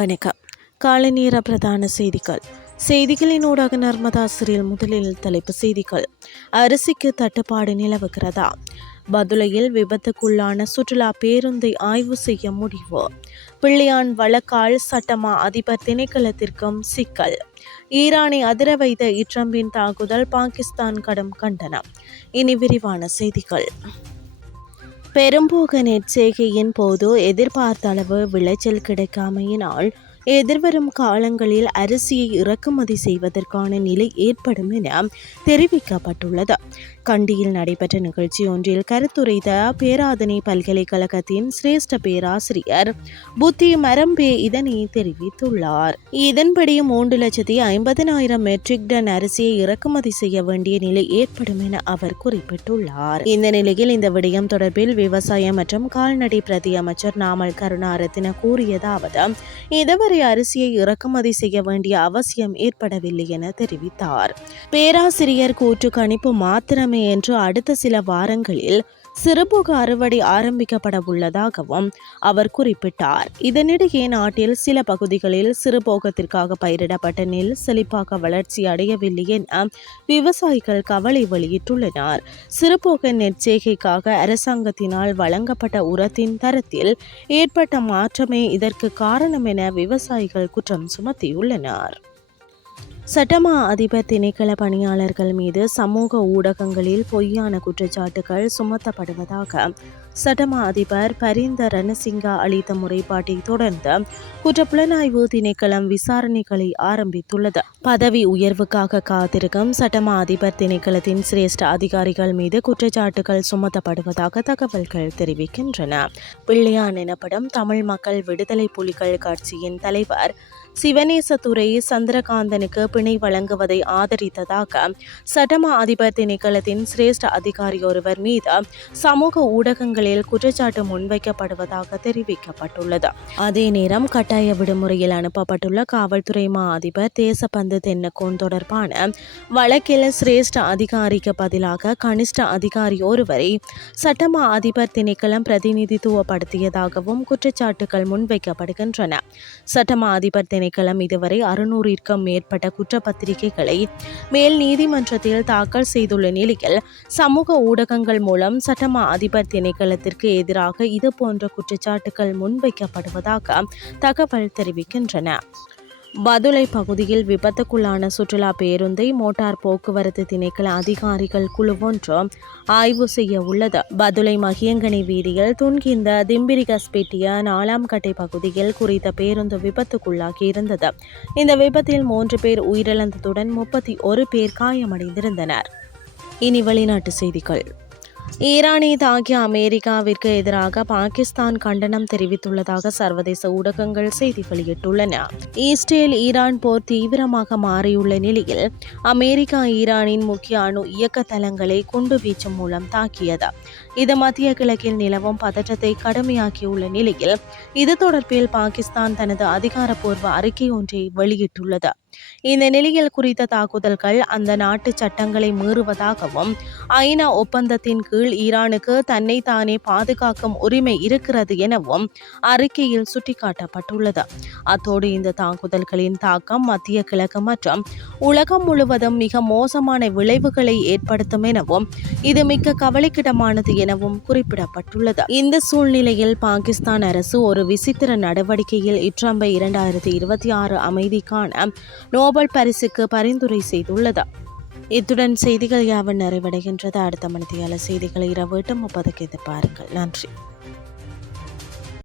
வணக்கம். காலை நேர பிரதான செய்திகள். செய்திகளின் ஊடாக நர்மதா சிறில் முதலில் தலைப்பு செய்திகள். அரிசிக்கு தட்டுப்பாடு நிலவுகிறதா? பதுளையில் விபத்துக்குள்ளான சுற்றுலா பேருந்தை ஆய்வு செய்ய முடிவு. பிள்ளையான் வழக்கால் சட்டமா அதிபர் திணைக்களத்திற்கும் சிக்கல். ஈரானை அதிர வைத்த இட்ரம்பின் தாக்குதல் பாகிஸ்தான் கடும் கண்டனம். இனி விரிவான செய்திகள். பெரும்போக நெற்செய்கையின் போது எதிர்பார்த்த அளவு விளைச்சல் கிடைக்காமையினால் எதிர்வரும் காலங்களில் அரிசியை இறக்குமதி செய்வதற்கான நிலை ஏற்படும் என தெரிவிக்கப்பட்டுள்ளது. கண்டியில் நடைபெற்ற நிகழ்ச்சி ஒன்றில் கருத்துரைத்த பேராதனை பல்கலைக்கழகத்தின் சிரேஷ்ட பேராசிரியர் புத்தி மரம்பே இதனை தெரிவித்துள்ளார். இதன்படி மூன்று லட்சத்தி ஐம்பதனாயிரம் மெட்ரிக் டன் அரிசியை இறக்குமதி செய்ய வேண்டிய நிலை ஏற்படும் என அவர் குறிப்பிட்டுள்ளார். இந்த நிலையில் இந்த விடயம் தொடர்பில் விவசாயம் மற்றும் கால்நடை பிரதி அமைச்சர் நாமல் கருணாரத்தின கூறியதாவது இதுவரை அரிசியை இறக்குமதி செய்ய வேண்டிய அவசியம் ஏற்படவில்லை என தெரிவித்தார். பேராசிரியர் கூற்று கணிப்பு மாத்திரமே என்று அடுத்த சில வாரங்களில் சிறுபோக அறுவடை ஆரம்பிக்கப்பட உள்ளதாகவும் அவர் குறிப்பிட்டார். இதனிடையே நாட்டில் சில பகுதிகளில் சிறுபோகத்திற்காக பயிரிடப்பட்ட நெல் செழிப்பாக வளர்ச்சி அடையவில்லை என விவசாயிகள் கவலை வெளியிட்டுள்ளனர். சிறுபோக நெற்சேகைக்காக அரசாங்கத்தினால் வழங்கப்பட்ட உரத்தின் தரத்தில் ஏற்பட்ட மாற்றமே இதற்கு காரணம் என விவசாயிகள் குற்றம் சுமத்தியுள்ளனர். சட்டமா அதிபர் திணைக்கள பணியாளர்கள் மீது சமூக ஊடகங்களில் பொய்யான குற்றச்சாட்டுகள் சுமத்தப்படுவதாக சட்டமா அதிபர் பரிந்த ரணசிங்கா அளித்த முறைப்பாட்டை தொடர்ந்து குற்றப்புலனாய்வு திணைக்களம் விசாரணைகளை ஆரம்பித்துள்ளது. பதவி உயர்வுக்காக காத்திருக்கும் சட்டமா அதிபர் திணைக்களத்தின் சிரேஷ்ட அதிகாரிகள் மீது குற்றச்சாட்டுகள் சுமத்தப்படுவதாக தகவல்கள் தெரிவிக்கின்றன. பிள்ளையான் எனப்படும் தமிழ் மக்கள் விடுதலை புலிகள் கட்சியின் தலைவர் சிவனேசதுரை சந்திரகாந்தனுக்கு பிணை வழங்குவதை ஆதரித்ததாக சட்டமா அதிபர் திணைக்களத்தின் சிரேஷ்ட அதிகாரி ஒருவர் மீது சமூக ஊடகங்களில் குற்றச்சாட்டு முன்வைக்கப்படுவதாக தெரிவிக்கப்பட்டுள்ளது. அதே நேரம் கட்டாய விடுமுறையில் அனுப்பப்பட்டுள்ள காவல்துறை மா அதிபர் தேசப்பந்து தென்னக்கோன் தொடர்பான வழக்கில் சிரேஷ்ட அதிகாரிக்கு பதிலாக கனிஷ்ட அதிகாரி ஒருவரை சட்டமா அதிபர் திணைக்களம் பிரதிநிதித்துவப்படுத்தியதாகவும் குற்றச்சாட்டுகள் முன்வைக்கப்படுகின்றன. சட்டமா அதிபர் திணைக்களம் இதுவரை அறுநூறிற்கும் மேற்பட்ட குற்றப்பத்திரிகைகளை மேல் நீதிமன்றத்தில் தாக்கல் செய்துள்ள நிலையில் சமூக ஊடகங்கள் மூலம் சட்டமா அதிபர் திணைக்களத்திற்கு எதிராக இதுபோன்ற குற்றச்சாட்டுகள் முன்வைக்கப்படுவதாக தகவல் தெரிவிக்கின்றன. பதுளை பகுதியில் விபத்துக்குள்ளான சுற்றுலா பேருந்தை மோட்டார் போக்குவரத்து திணைக்கள அதிகாரிகள் குழு ஒன்று ஆய்வு செய்ய உள்ளது. பதுளை மகியங்கனி வீதியில் துன்கிந்த திம்பிரிகஸ் பெட்டிய நாலாம் கட்டை பகுதியில் குறித்த பேருந்து விபத்துக்குள்ளாகி இருந்தது. இந்த விபத்தில் மூன்று பேர் உயிரிழந்ததுடன் முப்பத்தி ஒரு பேர் காயமடைந்திருந்தனர். இனி வெளிநாட்டு செய்திகள். ஈரானை தாக்கிய அமெரிக்காவிற்கு எதிராக பாகிஸ்தான் கண்டனம் தெரிவித்துள்ளதாக சர்வதேச ஊடகங்கள் செய்தி வெளியிட்டுள்ளன. ஈஸ்டேல் ஈரான் போர் தீவிரமாக மாறியுள்ள நிலையில் அமெரிக்கா ஈரானின் முக்கிய அணு இயக்க தளங்களை குண்டுவீச்சு மூலம் தாக்கியது. இது மத்திய கிழக்கில் நிலவும் பதற்றத்தை கடுமையாக்கியுள்ள நிலையில் இது தொடர்பில் பாகிஸ்தான் தனது அதிகாரப்பூர்வ அறிக்கை ஒன்றை வெளியிட்டுள்ளது. இந்த நிலையில் குறித்த தாக்குதல்கள் அந்த நாட்டு சட்டங்களை மீறுவதாகவும் ஐநா ஒப்பந்தத்தின் கீழ் ஈரானுக்கு தன்னை தானே பாதுகாக்கும் உரிமை இருக்கிறது எனவும் அறிக்கையில் சுட்டிக்காட்டப்பட்டுள்ளது. அத்தோடு இந்த தாக்குதல்களின் தாக்கம் மத்திய கிழக்கு மற்றும் உலகம் முழுவதும் மிக மோசமான விளைவுகளை ஏற்படுத்தும் எனவும் இது மிக்க கவலைக்கிடமானது எனவும் குறிப்பிடப்பட்டுள்ளது. இந்த சூழ்நிலையில் பாகிஸ்தான் அரசு ஒரு விசித்திர நடவடிக்கையில் இட்ரம்பை இரண்டாயிரத்தி இருபத்தி ஆறு அமைதிக்கான நோபல் பரிசுக்கு பரிந்துரை செய்துள்ளது. இத்துடன் செய்திகள் யாவும் நிறைவடைகின்றது? அடுத்த மணித்தியால செய்திகளை இரவு எட்டு முப்பதுக்கு எதிர்பாருங்கள். நன்றி.